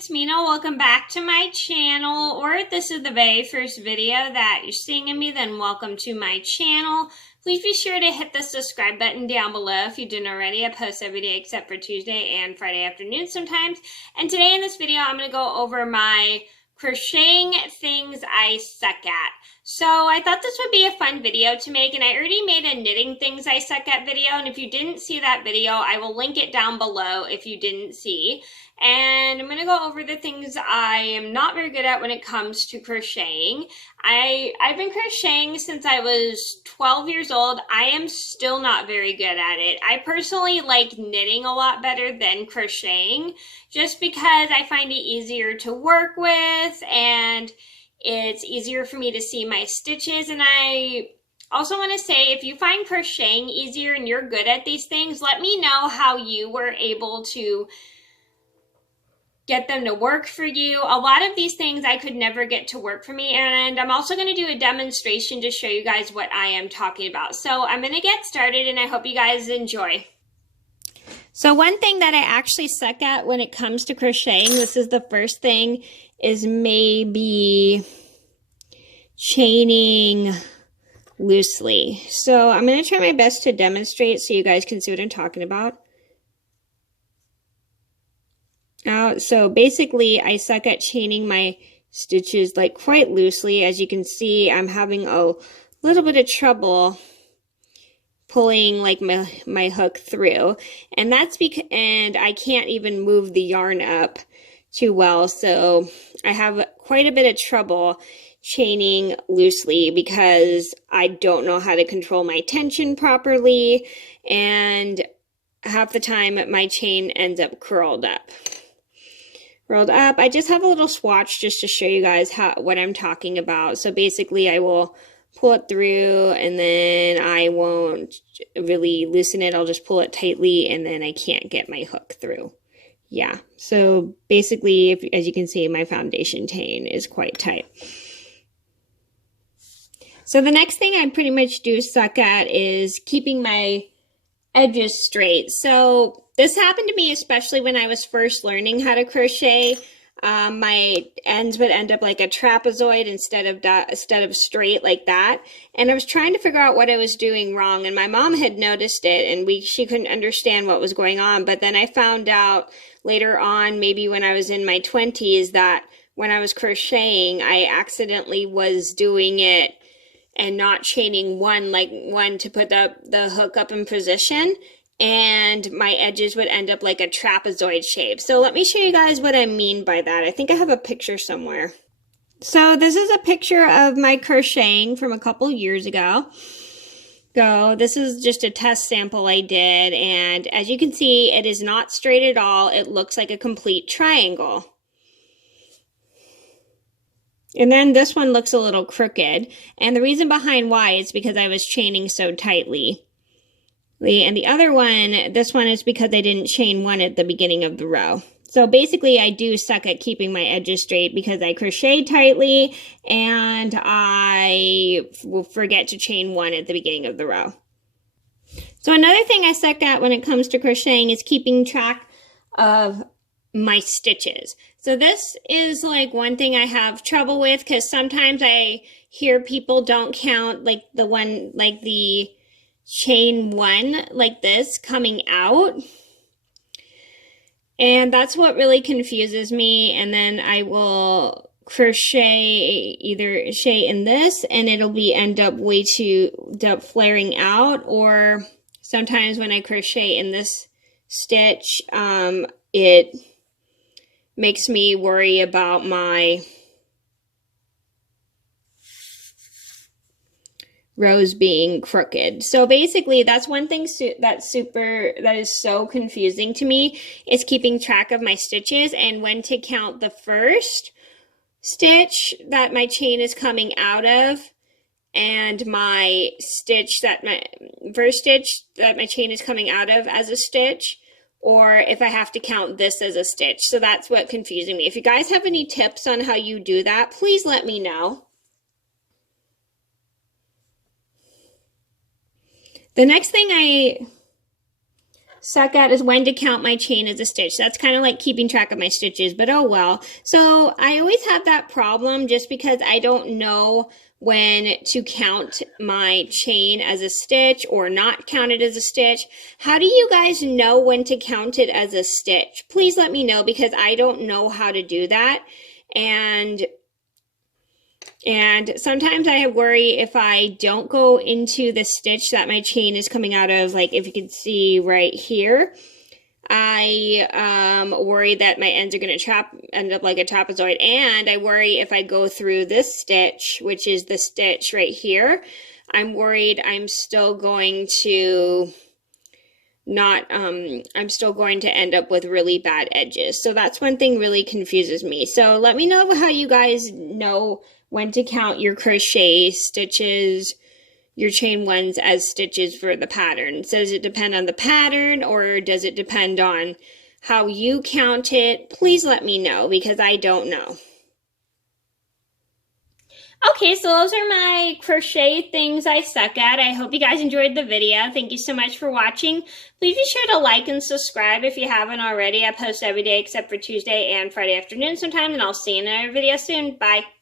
it's Mena. Welcome back to my channel, or if this is the very first video that you're seeing of me, then welcome to my channel. Please be sure to hit the subscribe button down below if you didn't already. I post every day except for Tuesday and Friday afternoon sometimes. And today in this video, I'm going to go over my crocheting things I suck at. So I thought this would be a fun video to make, and I already made a knitting things I suck at video, and if you didn't see that video, I will link it down below if you didn't see. And I'm going to go over the things I am not very good at when it comes to crocheting. I've been crocheting since I was 12 years old. I am still not very good at it. I personally like knitting a lot better than crocheting, just because I find it easier to work with and it's easier for me to see my stitches. And I also want to say, if you find crocheting easier and you're good at these things, let me know how you were able to get them to work for you. A lot of these things I could never get to work for me, and I'm also going to do a demonstration to show you guys what I am talking about. So I'm going to get started, and I hope you guys enjoy. So one thing that I actually suck at when it comes to crocheting, this is the first thing, is maybe chaining loosely. So I'm going to try my best to demonstrate so you guys can see what I'm talking about. So basically, I suck at chaining my stitches like quite loosely. As you can see, I'm having a little bit of trouble pulling like my hook through, and that's because I can't even move the yarn up too well. So I have quite a bit of trouble chaining loosely because I don't know how to control my tension properly, and half the time my chain ends up curled up. I just have a little swatch just to show you guys what I'm talking about. So basically I will pull it through and then I won't really loosen it. I'll just pull it tightly and then I can't get my hook through. Yeah, so basically, as you can see, my foundation chain is quite tight. So the next thing I pretty much do suck at is keeping my edges straight. So this happened to me especially when I was first learning how to crochet. My ends would end up like a trapezoid instead of straight like that. And I was trying to figure out what I was doing wrong, and my mom had noticed it, and she couldn't understand what was going on. But then I found out later on, maybe when I was in my 20s, that when I was crocheting, I accidentally was doing it and not chaining one to put the hook up in position, and my edges would end up like a trapezoid shape. So let me show you guys what I mean by that. I think I have a picture somewhere. So this is a picture of my crocheting from a couple years ago. This is just a test sample I did, and as you can see, it is not straight at all. It looks like a complete triangle. And then this one looks a little crooked, and the reason behind why is because I was chaining so tightly. And the other one, this one is because I didn't chain one at the beginning of the row. So basically I do suck at keeping my edges straight because I crochet tightly and I will forget to chain one at the beginning of the row. So another thing I suck at when it comes to crocheting is keeping track of my stitches. So this is like one thing I have trouble with, because sometimes I hear people don't count like the chain one like this coming out, and that's what really confuses me. And then I will crochet in this and it'll end up flaring out, or sometimes when I crochet in this stitch, it makes me worry about my rows being crooked. So basically, that's one thing that is so confusing to me, is keeping track of my stitches and when to count the first stitch that my chain is coming out of, and my first stitch that my chain is coming out of as a stitch, or if I have to count this as a stitch. So that's what confusing me. If you guys have any tips on how you do that, please let me know. The next thing suck at is when to count my chain as a stitch. That's kind of like keeping track of my stitches, but oh well. So I always have that problem just because I don't know when to count my chain as a stitch or not count it as a stitch. How do you guys know when to count it as a stitch? Please let me know, because I don't know how to do that. And sometimes I worry if I don't go into the stitch that my chain is coming out of, like if you can see right here, I worry that my ends are going to end up like a trapezoid, and I worry if I go through this stitch, which is the stitch right here, I'm worried I'm still going to I'm still going to end up with really bad edges. So that's one thing really confuses me. So let me know how you guys know when to count your crochet stitches, your chain ones, as stitches for the pattern. So does it depend on the pattern, or does it depend on how you count it? Please let me know, because I don't know. Okay, so those are my crochet things I suck at. I hope you guys enjoyed the video. Thank you so much for watching. Please be sure to like and subscribe if you haven't already. I post every day except for Tuesday and Friday afternoon sometime, and I'll see you in another video soon. Bye.